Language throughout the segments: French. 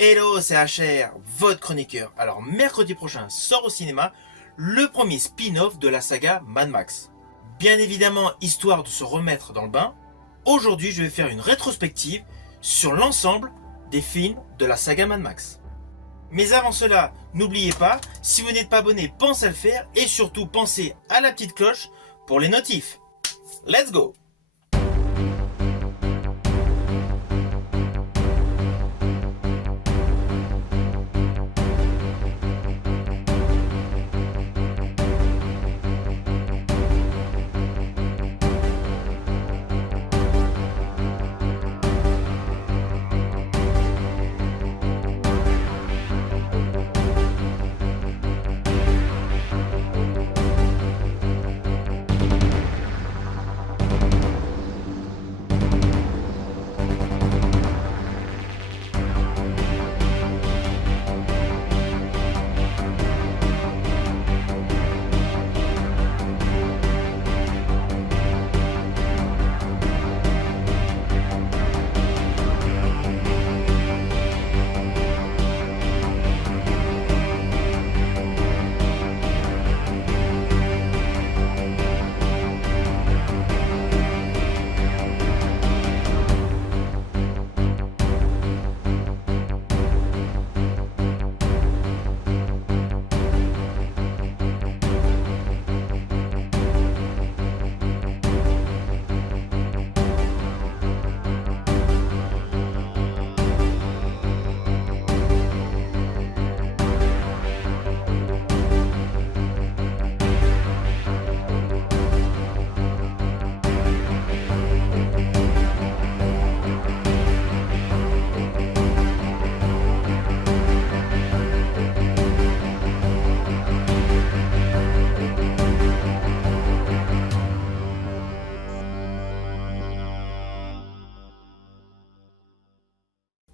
Hello, c'est HR, votre chroniqueur. Alors mercredi prochain sort au cinéma le premier spin-off de la saga Mad Max. Bien évidemment, histoire de se remettre dans le bain, aujourd'hui je vais faire une rétrospective sur l'ensemble des films de la saga Mad Max. Mais avant cela, n'oubliez pas, si vous n'êtes pas abonné, pensez à le faire et surtout pensez à la petite cloche pour les notifs. Let's go!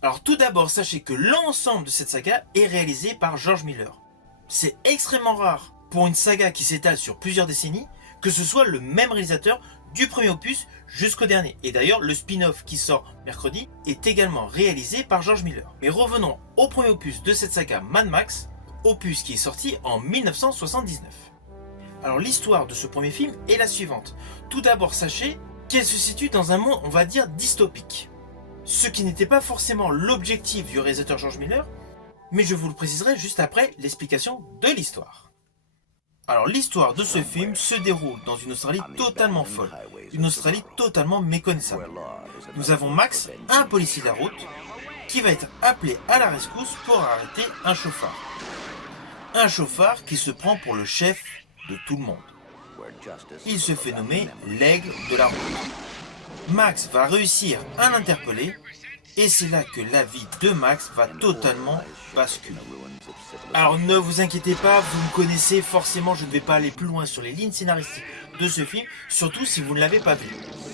Alors tout d'abord, sachez que l'ensemble de cette saga est réalisé par George Miller. C'est extrêmement rare pour une saga qui s'étale sur plusieurs décennies que ce soit le même réalisateur du premier opus jusqu'au dernier. Et d'ailleurs, le spin-off qui sort mercredi est également réalisé par George Miller. Mais revenons au premier opus de cette saga Mad Max, opus qui est sorti en 1979. Alors l'histoire de ce premier film est la suivante. Tout d'abord, sachez qu'elle se situe dans un monde, on va dire, dystopique. Ce qui n'était pas forcément l'objectif du réalisateur George Miller, mais je vous le préciserai juste après l'explication de l'histoire. Alors l'histoire de ce film se déroule dans une Australie totalement folle, une Australie totalement méconnaissable. Nous avons Max, un policier de la route, qui va être appelé à la rescousse pour arrêter un chauffard. Un chauffard qui se prend pour le chef de tout le monde. Il se fait nommer l'aigle de la route. Max va réussir à l'interpeller et c'est là que la vie de Max va totalement basculer. Alors ne vous inquiétez pas, vous me connaissez forcément, je ne vais pas aller plus loin sur les lignes scénaristiques de ce film, surtout si vous ne l'avez pas vu.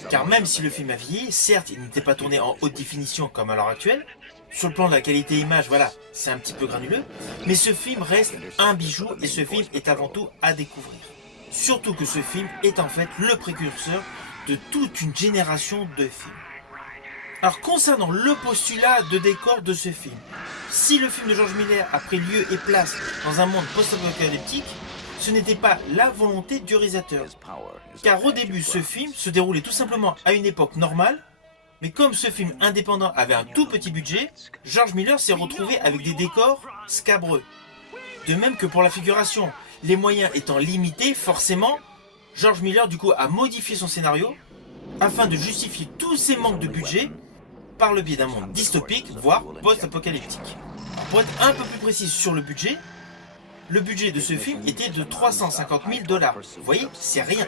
Car même si le film a vieilli, certes il n'était pas tourné en haute définition comme à l'heure actuelle, sur le plan de la qualité image, voilà, c'est un petit peu granuleux, mais ce film reste un bijou et ce film est avant tout à découvrir. Surtout que ce film est en fait le précurseur de toute une génération de films. Alors concernant le postulat de décor de ce film, si le film de George Miller a pris lieu et place dans un monde post-apocalyptique, ce n'était pas la volonté du réalisateur. Car au début, ce film se déroulait tout simplement à une époque normale, mais comme ce film indépendant avait un tout petit budget, George Miller s'est retrouvé avec des décors scabreux. De même que pour la figuration, les moyens étant limités, forcément, George Miller du coup a modifié son scénario afin de justifier tous ces manques de budget par le biais d'un monde dystopique, voire post-apocalyptique. Pour être un peu plus précis sur le budget de ce film était de 350 000 $. Vous voyez, c'est rien.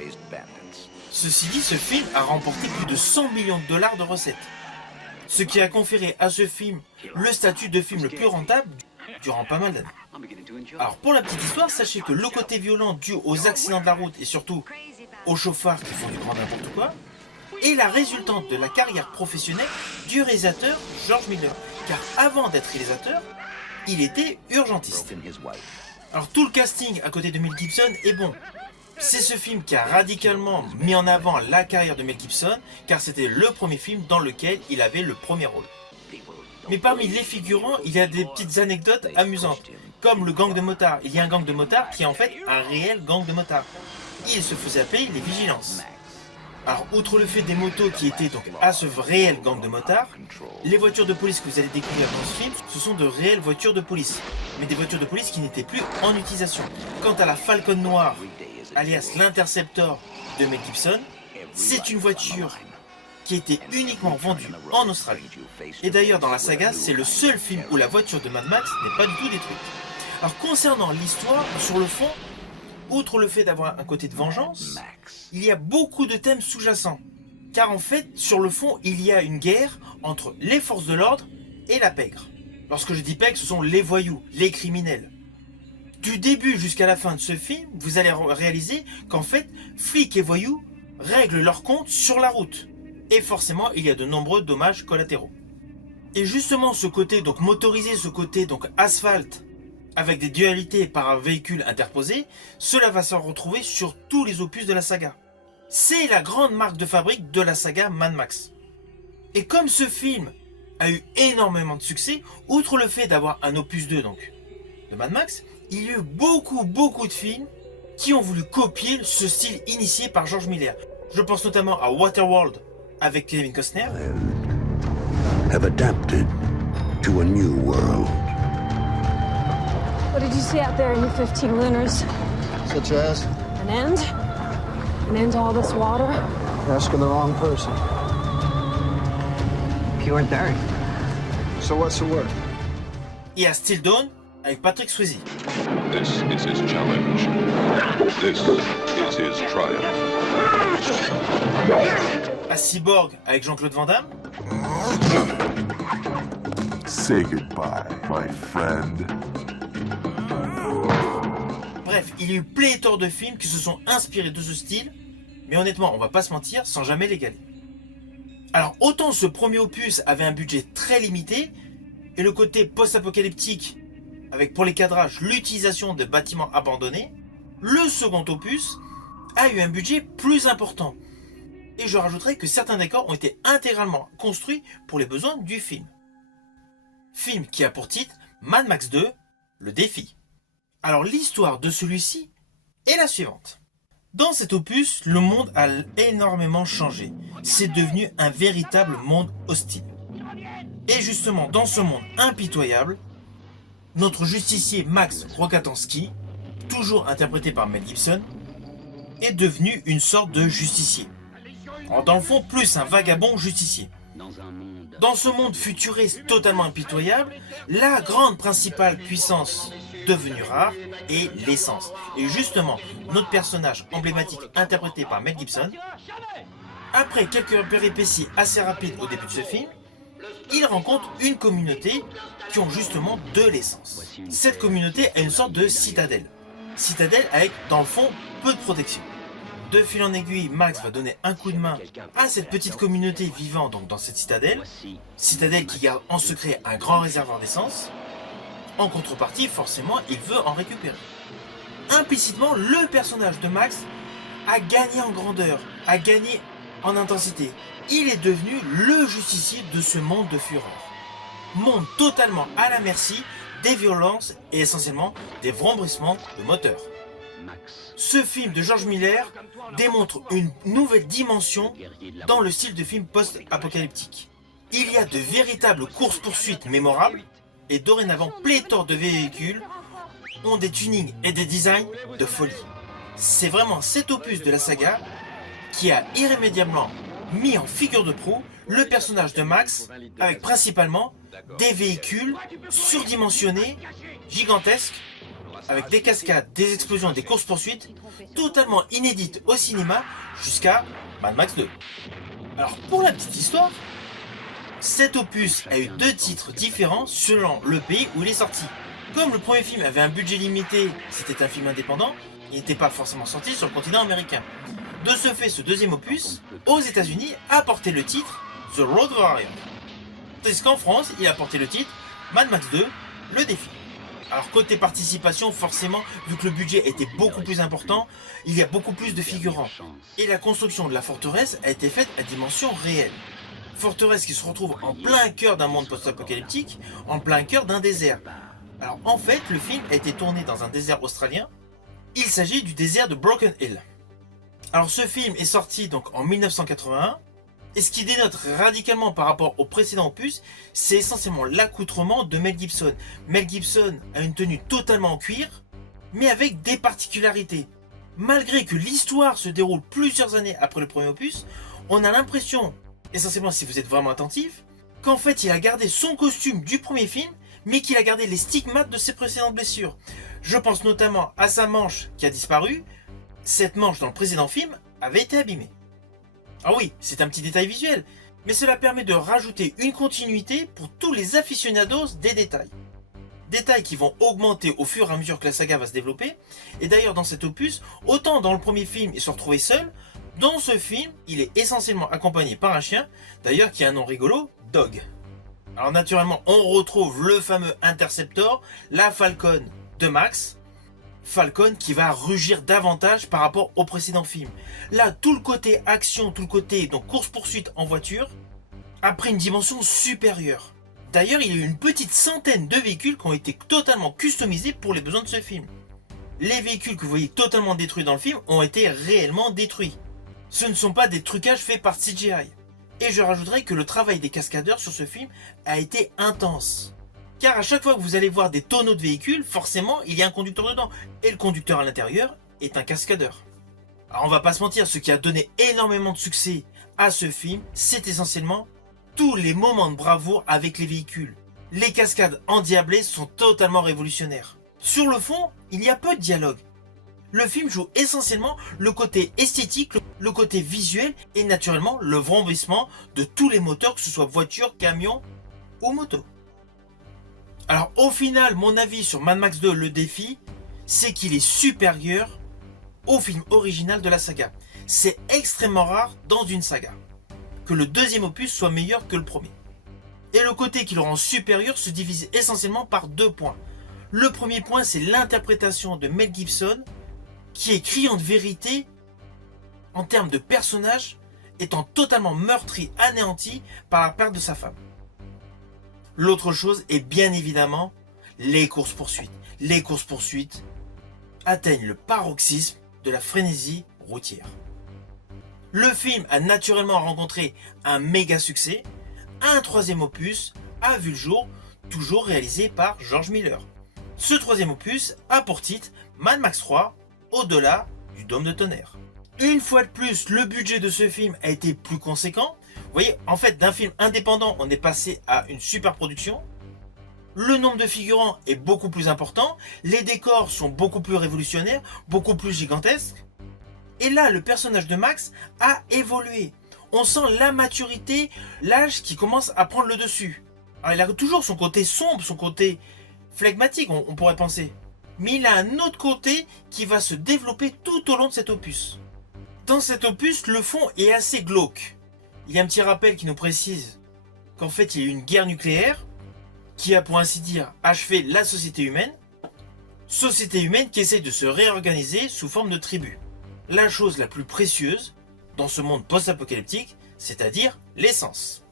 Ceci dit, ce film a remporté plus de 100 millions de $ de recettes. Ce qui a conféré à ce film le statut de film le plus rentable durant pas mal d'années. Alors pour la petite histoire, sachez que le côté violent dû aux accidents de la route et surtout aux chauffards qui font du grand n'importe quoi est la résultante de la carrière professionnelle du réalisateur George Miller. Car avant d'être réalisateur, il était urgentiste. Alors tout le casting à côté de Mel Gibson est bon. C'est ce film qui a radicalement mis en avant la carrière de Mel Gibson, car c'était le premier film dans lequel il avait le premier rôle. Mais parmi les figurants, il y a des petites anecdotes amusantes. Comme le gang de motards. Il y a un gang de motards qui est en fait un réel gang de motards. Il se faisait appeler les Vigilances. Alors, outre le fait des motos qui étaient donc à ce réel gang de motards, les voitures de police que vous allez découvrir dans ce film, ce sont de réelles voitures de police. Mais des voitures de police qui n'étaient plus en utilisation. Quant à la Falcon noire, alias l'Interceptor de Mel Gibson, c'est une voiture qui était uniquement vendue en Australie. Et d'ailleurs, dans la saga, c'est le seul film où la voiture de Mad Max n'est pas du tout détruite. Alors, concernant l'histoire, sur le fond, outre le fait d'avoir un côté de vengeance, il y a beaucoup de thèmes sous-jacents. Car en fait, sur le fond, il y a une guerre entre les forces de l'ordre et la pègre. Lorsque je dis pègre, ce sont les voyous, les criminels. Du début jusqu'à la fin de ce film, vous allez réaliser qu'en fait, flics et voyous règlent leur compte sur la route. Et forcément, il y a de nombreux dommages collatéraux. Et justement, ce côté donc motorisé, ce côté donc asphalte, avec des dualités par un véhicule interposé, cela va se retrouver sur tous les opus de la saga. C'est la grande marque de fabrique de la saga Mad Max. Et comme ce film a eu énormément de succès, outre le fait d'avoir un opus 2 donc de Mad Max, il y a eu beaucoup de films qui ont voulu copier ce style initié par George Miller. Je pense notamment à Waterworld avec Kevin Costner. Have adapted to a new world. What did you see out there in the 15 lunars? Such as? An end? An end to all this water? You're asking the wrong person. Pure dirt. So what's the word? Et à Still Dawn avec Patrick Swayze. This is his challenge. This is his triumph. À Cyborg avec Jean-Claude Van Damme. Say goodbye, my friend. Bref, il y a eu pléthore de films qui se sont inspirés de ce style, mais honnêtement, on va pas se mentir, sans jamais l'égaler. Alors, autant ce premier opus avait un budget très limité, et le côté post-apocalyptique, avec pour les cadrages l'utilisation de bâtiments abandonnés, le second opus a eu un budget plus important. Et je rajouterai que certains décors ont été intégralement construits pour les besoins du film. Film qui a pour titre Mad Max 2, le défi. Alors l'histoire de celui-ci est la suivante. Dans cet opus, le monde a énormément changé. C'est devenu un véritable monde hostile. Et justement, dans ce monde impitoyable, notre justicier Max Rokatansky, toujours interprété par Mel Gibson, est devenu une sorte de justicier. Alors dans le fond, plus un vagabond justicier. Dans ce monde futuriste totalement impitoyable, la grande principale puissance devenue rare est l'essence. Et justement, notre personnage emblématique interprété par Mel Gibson, après quelques péripéties assez rapides au début de ce film, il rencontre une communauté qui ont justement de l'essence. Cette communauté a une sorte de citadelle. Citadelle avec, dans le fond, peu de protection. De fil en aiguille, Max va donner un coup de main à cette petite communauté vivant donc dans cette citadelle. Citadelle qui garde en secret un grand réservoir d'essence. En contrepartie, forcément, il veut en récupérer. Implicitement, le personnage de Max a gagné en grandeur, a gagné en intensité. Il est devenu le justicier de ce monde de fureur. Monde totalement à la merci des violences et essentiellement des vrombissements de moteurs. Ce film de George Miller démontre une nouvelle dimension dans le style de film post-apocalyptique. Il y a de véritables courses-poursuites mémorables et dorénavant pléthore de véhicules ont des tunings et des designs de folie. C'est vraiment cet opus de la saga qui a irrémédiablement mis en figure de proue le personnage de Max avec principalement des véhicules surdimensionnés, gigantesques, avec des cascades, des explosions, des courses-poursuites totalement inédites au cinéma jusqu'à Mad Max 2. Alors pour la petite histoire, cet opus a eu 2 titres différents selon le pays où il est sorti. Comme le premier film avait un budget limité, c'était un film indépendant, il n'était pas forcément sorti sur le continent américain. De ce fait, ce deuxième opus, aux États-Unis, a porté le titre The Road Warrior. Tandis qu'en France, il a porté le titre Mad Max 2, le défi. Alors côté participation, forcément, vu que le budget était beaucoup plus important, il y a beaucoup plus de figurants. Et la construction de la forteresse a été faite à dimension réelle. Forteresse qui se retrouve en plein cœur d'un monde post-apocalyptique, en plein cœur d'un désert. Alors en fait, le film a été tourné dans un désert australien. Il s'agit du désert de Broken Hill. Alors ce film est sorti donc en 1981. Et ce qui dénote radicalement par rapport au précédent opus, c'est essentiellement l'accoutrement de Mel Gibson. Mel Gibson a une tenue totalement en cuir, mais avec des particularités. Malgré que l'histoire se déroule plusieurs années après le premier opus, on a l'impression, essentiellement si vous êtes vraiment attentif, qu'en fait il a gardé son costume du premier film, mais qu'il a gardé les stigmates de ses précédentes blessures. Je pense notamment à sa manche qui a disparu. Cette manche dans le précédent film avait été abîmée. Ah oui, c'est un petit détail visuel, mais cela permet de rajouter une continuité pour tous les aficionados des détails. Détails qui vont augmenter au fur et à mesure que la saga va se développer, et d'ailleurs dans cet opus, autant dans le premier film il se retrouvait seul, dans ce film il est essentiellement accompagné par un chien, d'ailleurs qui a un nom rigolo, Dog. Alors naturellement on retrouve le fameux Interceptor, la Falcon de Max, Falcon qui va rugir davantage par rapport au précédent film. Là, tout le côté action, tout le côté donc course-poursuite en voiture a pris une dimension supérieure. D'ailleurs, il y a eu une petite centaine de véhicules qui ont été totalement customisés pour les besoins de ce film. Les véhicules que vous voyez totalement détruits dans le film ont été réellement détruits. Ce ne sont pas des trucages faits par CGI. Et je rajouterai que le travail des cascadeurs sur ce film a été intense. Car à chaque fois que vous allez voir des tonneaux de véhicules, forcément il y a un conducteur dedans. Et le conducteur à l'intérieur est un cascadeur. Alors on va pas se mentir, ce qui a donné énormément de succès à ce film, c'est essentiellement tous les moments de bravoure avec les véhicules. Les cascades endiablées sont totalement révolutionnaires. Sur le fond, il y a peu de dialogue. Le film joue essentiellement le côté esthétique, le côté visuel et naturellement le vrombissement de tous les moteurs, que ce soit voiture, camion ou moto. Alors au final, mon avis sur Mad Max 2, le défi, c'est qu'il est supérieur au film original de la saga. C'est extrêmement rare dans une saga que le deuxième opus soit meilleur que le premier. Et le côté qui le rend supérieur se divise essentiellement par deux points. Le premier point, c'est l'interprétation de Mel Gibson, qui est criante vérité en termes de personnage, étant totalement meurtri, anéanti par la perte de sa femme. L'autre chose est bien évidemment les courses-poursuites. Les courses-poursuites atteignent le paroxysme de la frénésie routière. Le film a naturellement rencontré un méga succès. Un troisième opus a vu le jour, toujours réalisé par George Miller. Ce troisième opus a pour titre Mad Max 3, au-delà du dôme de tonnerre. Une fois de plus, le budget de ce film a été plus conséquent. Vous voyez, en fait, d'un film indépendant, on est passé à une super production. Le nombre de figurants est beaucoup plus important. Les décors sont beaucoup plus révolutionnaires, beaucoup plus gigantesques. Et là, le personnage de Max a évolué. On sent la maturité, l'âge qui commence à prendre le dessus. Alors, il a toujours son côté sombre, son côté flegmatique, on pourrait penser. Mais il a un autre côté qui va se développer tout au long de cet opus. Dans cet opus, le fond est assez glauque. Il y a un petit rappel qui nous précise qu'en fait, il y a eu une guerre nucléaire qui a, pour ainsi dire, achevé la société humaine. Société humaine qui essaie de se réorganiser sous forme de tribus. La chose la plus précieuse dans ce monde post-apocalyptique, c'est-à-dire l'essence.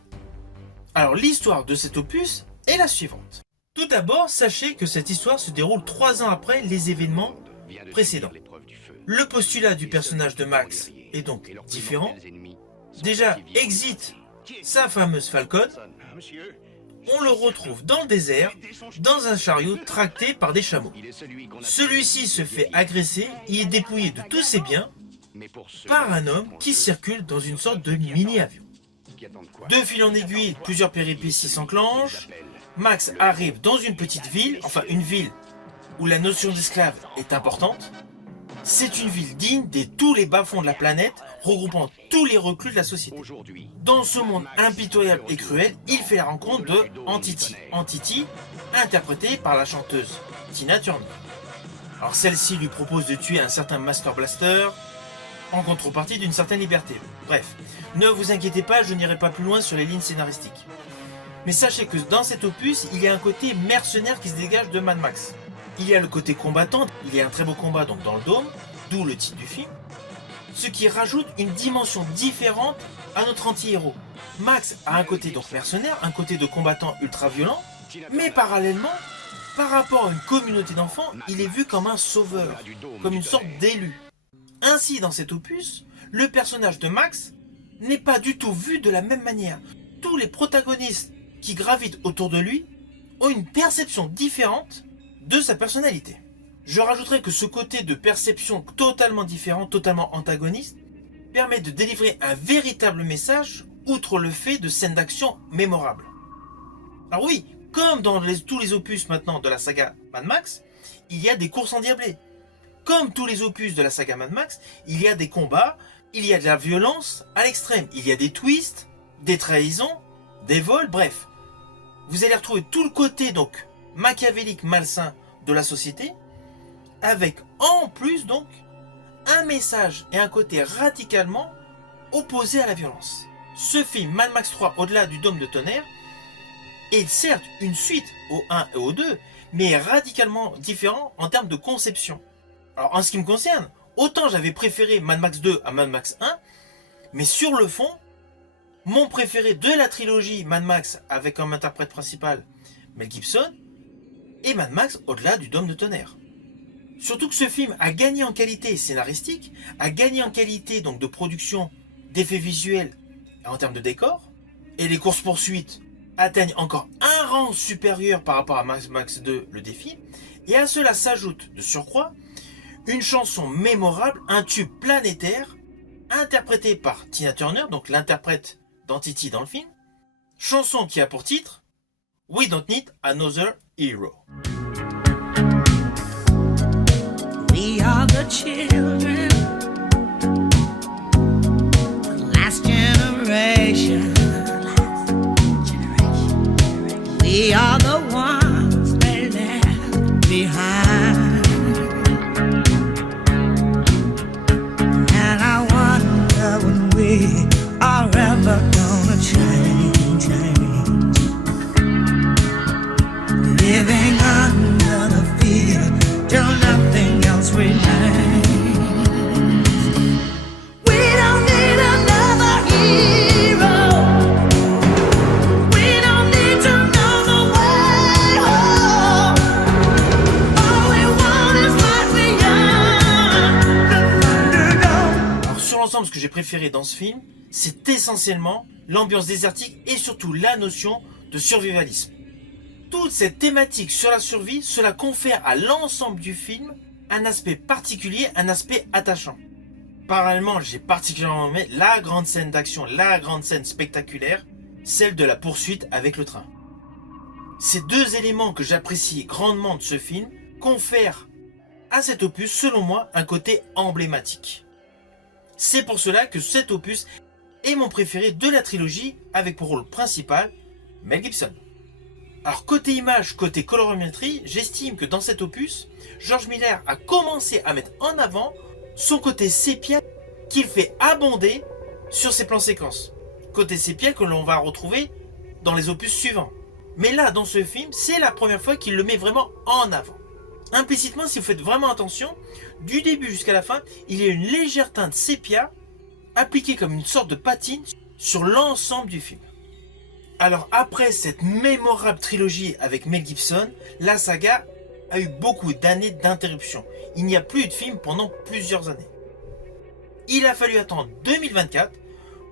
Alors l'histoire de cet opus est la suivante. Tout d'abord, sachez que cette histoire se déroule 3 ans après les événements précédents. Le postulat du personnage de Max est donc différent. Déjà, exit sa fameuse Falcon. On le retrouve dans le désert, dans un chariot tracté par des chameaux. Celui-ci se fait agresser, il est dépouillé de tous ses biens par un homme qui circule dans une sorte de mini-avion. De fil en aiguille, plusieurs péripéties s'enclenchent. Max arrive dans une petite ville, enfin une ville où la notion d'esclave est importante. C'est une ville digne de tous les bas-fonds de la planète, regroupant tous les reclus de la société. Dans ce monde impitoyable et cruel, il fait la rencontre de Antiti. Antiti, interprétée par la chanteuse Tina Turner. Alors celle-ci lui propose de tuer un certain Master Blaster, en contrepartie d'une certaine liberté. Bref, ne vous inquiétez pas, je n'irai pas plus loin sur les lignes scénaristiques. Mais sachez que dans cet opus, il y a un côté mercenaire qui se dégage de Mad Max. Il y a le côté combattant, il y a un très beau combat donc dans le dôme, d'où le titre du film, ce qui rajoute une dimension différente à notre anti-héros. Max a un côté donc mercenaire, un côté de combattant ultra violent, mais parallèlement, par rapport à une communauté d'enfants, il est vu comme un sauveur, comme une sorte d'élu. Ainsi, dans cet opus, le personnage de Max n'est pas du tout vu de la même manière. Tous les protagonistes qui gravitent autour de lui ont une perception différente de sa personnalité. Je rajouterai que ce côté de perception totalement différent, totalement antagoniste, permet de délivrer un véritable message, outre le fait de scènes d'action mémorables. Alors oui, comme dans tous les opus maintenant de la saga Mad Max, il y a des courses endiablées. Comme tous les opus de la saga Mad Max, il y a des combats, il y a de la violence à l'extrême, il y a des twists, des trahisons, des vols, bref. Vous allez retrouver tout le côté donc machiavélique malsain de la société, avec en plus donc un message et un côté radicalement opposé à la violence. Ce film Mad Max 3 au-delà du dôme de tonnerre est certes une suite au 1 et au 2, mais radicalement différent en termes de conception. Alors en ce qui me concerne, autant j'avais préféré Mad Max 2 à Mad Max 1, mais sur le fond, mon préféré de la trilogie Mad Max avec comme interprète principal Mel Gibson et Mad Max au-delà du dôme de tonnerre. Surtout que ce film a gagné en qualité scénaristique, a gagné en qualité donc de production, d'effets visuels et en termes de décor, et les courses-poursuites atteignent encore un rang supérieur par rapport à Mad Max 2, le défi, et à cela s'ajoute, de surcroît, une chanson mémorable, un tube planétaire, interprétée par Tina Turner, donc l'interprète d'Entity dans le film, chanson qui a pour titre « We Don't Need Another Hero ». We are the children, the last generation. We are the ones they left behind. And I wonder when we are ever gonna change. Living under the fear till nothing else remains. We don't need another hero. We don't need to know the way home. All we want is life beyond the Thunderdome. Alors sur l'ensemble, ce que j'ai préféré dans ce film, c'est essentiellement l'ambiance désertique et surtout la notion de survivalisme. Toute cette thématique sur la survie, cela confère à l'ensemble du film un aspect particulier, un aspect attachant. Parallèlement, j'ai particulièrement aimé la grande scène d'action, la grande scène spectaculaire, celle de la poursuite avec le train. Ces deux éléments que j'apprécie grandement de ce film confèrent à cet opus, selon moi, un côté emblématique. C'est pour cela que cet opus est mon préféré de la trilogie, avec pour rôle principal Mel Gibson. Alors côté image, côté colorimétrie, j'estime que dans cet opus, George Miller a commencé à mettre en avant son côté sépia qu'il fait abonder sur ses plans séquences. Côté sépia que l'on va retrouver dans les opus suivants. Mais là, dans ce film, c'est la première fois qu'il le met vraiment en avant. Implicitement, si vous faites vraiment attention, du début jusqu'à la fin, il y a une légère teinte sépia appliquée comme une sorte de patine sur l'ensemble du film. Alors après cette mémorable trilogie avec Mel Gibson, la saga a eu beaucoup d'années d'interruption. Il n'y a plus de film pendant plusieurs années. Il a fallu attendre 2024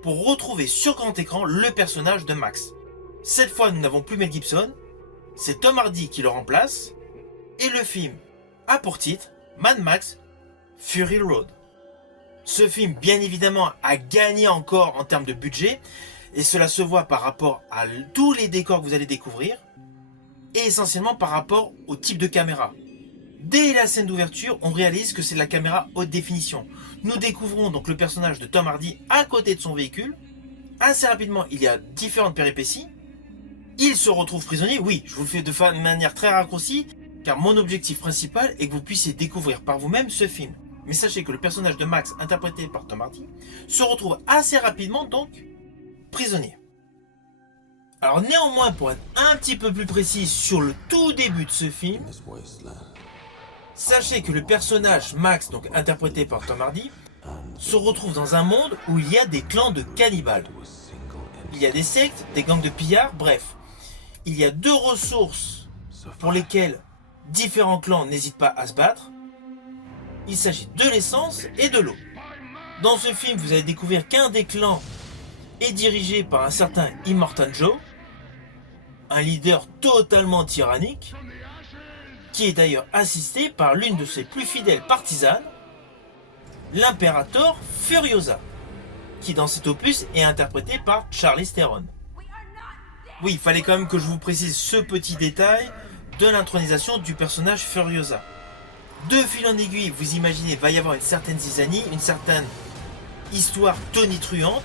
pour retrouver sur grand écran le personnage de Max. Cette fois, nous n'avons plus Mel Gibson, c'est Tom Hardy qui le remplace, et le film a pour titre Mad Max Fury Road. Ce film, bien évidemment, a gagné encore en termes de budget, et cela se voit par rapport à tous les décors que vous allez découvrir, et essentiellement par rapport au type de caméra. Dès la scène d'ouverture, on réalise que c'est de la caméra haute définition. Nous découvrons donc le personnage de Tom Hardy à côté de son véhicule. Assez rapidement, il y a différentes péripéties. Il se retrouve prisonnier. Oui, je vous le fais de manière très raccourcie, car mon objectif principal est que vous puissiez découvrir par vous-même ce film. Mais sachez que le personnage de Max, interprété par Tom Hardy, se retrouve assez rapidement donc prisonnier. Alors néanmoins, pour être un petit peu plus précis sur le tout début de ce film, sachez que le personnage Max, donc interprété par Tom Hardy, se retrouve dans un monde où il y a des clans de cannibales. Il y a des sectes, des gangs de pillards, bref. Il y a 2 ressources pour lesquelles différents clans n'hésitent pas à se battre. Il s'agit de l'essence et de l'eau. Dans ce film, vous allez découvrir qu'un des clans est dirigé par un certain Immortan Joe, un leader totalement tyrannique, qui est d'ailleurs assisté par l'une de ses plus fidèles partisanes, l'impérator Furiosa, qui dans cet opus est interprété par Charlize Theron. Oui, il fallait quand même que je vous précise ce petit détail de l'intronisation du personnage Furiosa. De fil en aiguille, vous imaginez, va y avoir une certaine zizanie, une certaine histoire tonitruante,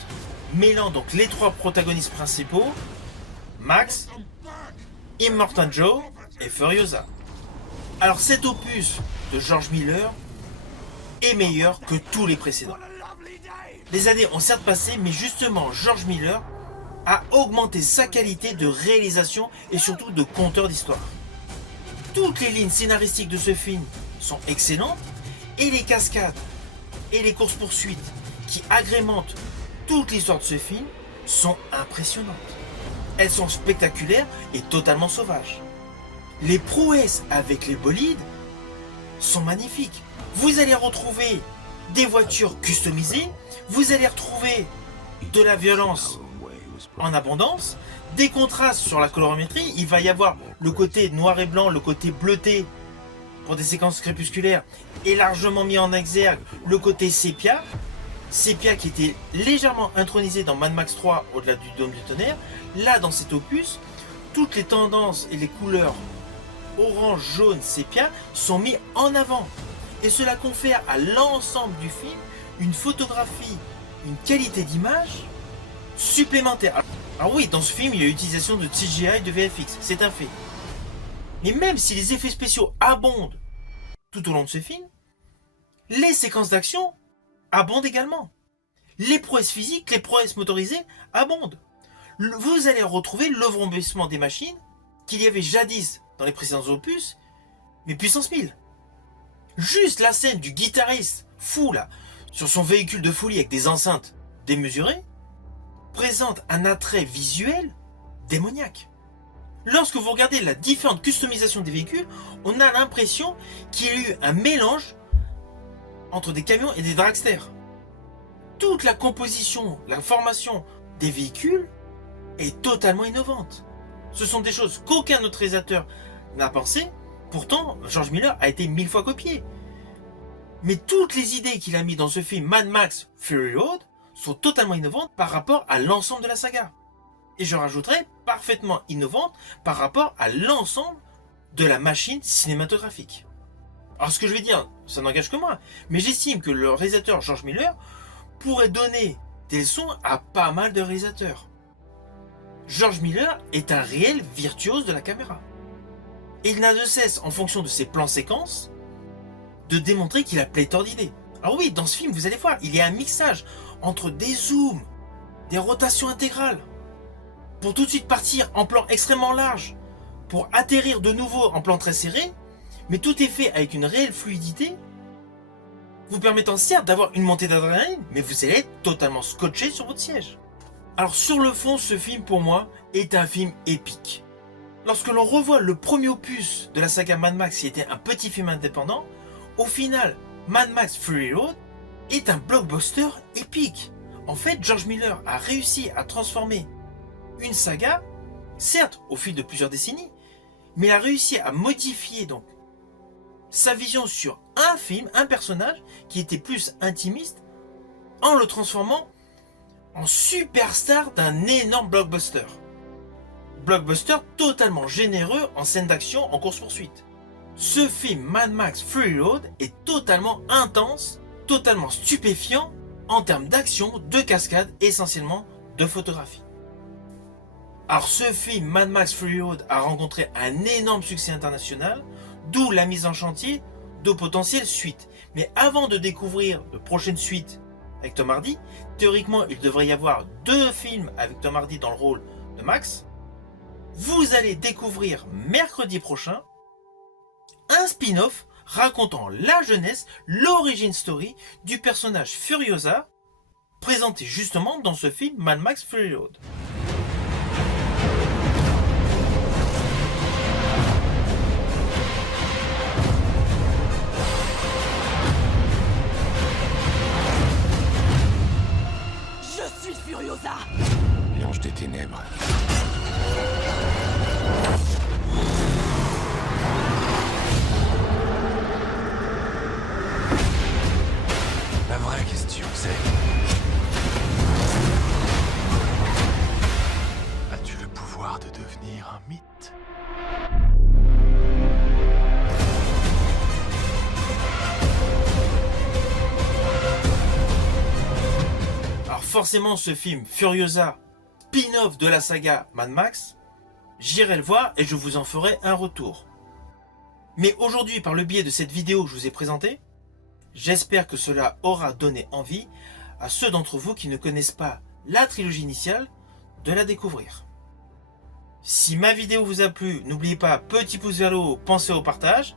mêlant donc les 3 protagonistes principaux, Max, Immortan Joe et Furiosa. Alors cet opus de George Miller est meilleur que tous les précédents. Les années ont certes passé, mais justement George Miller a augmenté sa qualité de réalisation et surtout de conteur d'histoire. Toutes les lignes scénaristiques de ce film sont excellentes et les cascades et les courses-poursuites qui agrémentent toute l'histoire de ce film sont impressionnantes. Elles sont spectaculaires et totalement sauvages. Les prouesses avec les bolides sont magnifiques. Vous allez retrouver des voitures customisées, vous allez retrouver de la violence en abondance, des contrastes sur la colorimétrie, il va y avoir le côté noir et blanc, le côté bleuté pour des séquences crépusculaires et largement mis en exergue le côté sépia qui était légèrement intronisé dans Mad Max 3 au-delà du Dôme du Tonnerre. Là dans cet opus, toutes les tendances et les couleurs orange, jaune, sépia sont mis en avant et cela confère à l'ensemble du film une photographie, une qualité d'image supplémentaire. Alors oui, dans ce film, il y a l'utilisation de CGI et de VFX, c'est un fait. Mais même si les effets spéciaux abondent tout au long de ce film, les séquences d'action abondent également. Les prouesses physiques, les prouesses motorisées abondent. Vous allez retrouver le vrombissement des machines qu'il y avait jadis dans les précédents opus, mais puissance 1000. Juste la scène du guitariste fou là, sur son véhicule de folie avec des enceintes démesurées, présente un attrait visuel démoniaque. Lorsque vous regardez la différente customisation des véhicules, on a l'impression qu'il y a eu un mélange entre des camions et des dragsters. Toute la composition, la formation des véhicules est totalement innovante. Ce sont des choses qu'aucun autre réalisateur n'a pensé, pourtant George Miller a été 1000 fois copié. Mais toutes les idées qu'il a mis dans ce film Mad Max Fury Road sont totalement innovantes par rapport à l'ensemble de la saga. Et je rajouterais parfaitement innovantes par rapport à l'ensemble de la machine cinématographique. Alors ce que je vais dire, ça n'engage que moi, mais j'estime que le réalisateur George Miller pourrait donner des leçons à pas mal de réalisateurs. George Miller est un réel virtuose de la caméra. Et il n'a de cesse, en fonction de ses plans-séquences, de démontrer qu'il a pléthore d'idées. Alors oui, dans ce film, vous allez voir, il y a un mixage entre des zooms, des rotations intégrales, pour tout de suite partir en plan extrêmement large, pour atterrir de nouveau en plan très serré, mais tout est fait avec une réelle fluidité, vous permettant certes d'avoir une montée d'adrénaline, mais vous allez être totalement scotché sur votre siège. Alors sur le fond, ce film pour moi est un film épique. Lorsque l'on revoit le premier opus de la saga Mad Max qui était un petit film indépendant, au final, Mad Max Fury Road est un blockbuster épique. En fait, George Miller a réussi à transformer une saga, certes au fil de plusieurs décennies, mais il a réussi à modifier donc sa vision sur un film, un personnage qui était plus intimiste, en le transformant en superstar d'un énorme blockbuster. Blockbuster totalement généreux en scène d'action, en course-poursuite. Ce film Mad Max Fury Road est totalement intense, totalement stupéfiant en termes d'action, de cascade, essentiellement de photographie. Alors ce film Mad Max Fury Road a rencontré un énorme succès international, d'où la mise en chantier de potentielles suites. Mais avant de découvrir de prochaines suites avec Tom Hardy, théoriquement il devrait y avoir 2 films avec Tom Hardy dans le rôle de Max. Vous allez découvrir mercredi prochain un spin-off racontant la jeunesse, l'origine story du personnage Furiosa, présenté justement dans ce film Mad Max Fury Road. Je suis Furiosa. L'ange des ténèbres. La vraie question, c'est... As-tu le pouvoir de devenir un mythe? Alors forcément ce film Furiosa, spin-off de la saga Mad Max, j'irai le voir et je vous en ferai un retour. Mais aujourd'hui, par le biais de cette vidéo que je vous ai présentée, j'espère que cela aura donné envie à ceux d'entre vous qui ne connaissent pas la trilogie initiale de la découvrir. Si ma vidéo vous a plu, n'oubliez pas, petit pouce vers le haut, pensez au partage.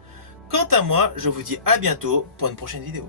Quant à moi, je vous dis à bientôt pour une prochaine vidéo.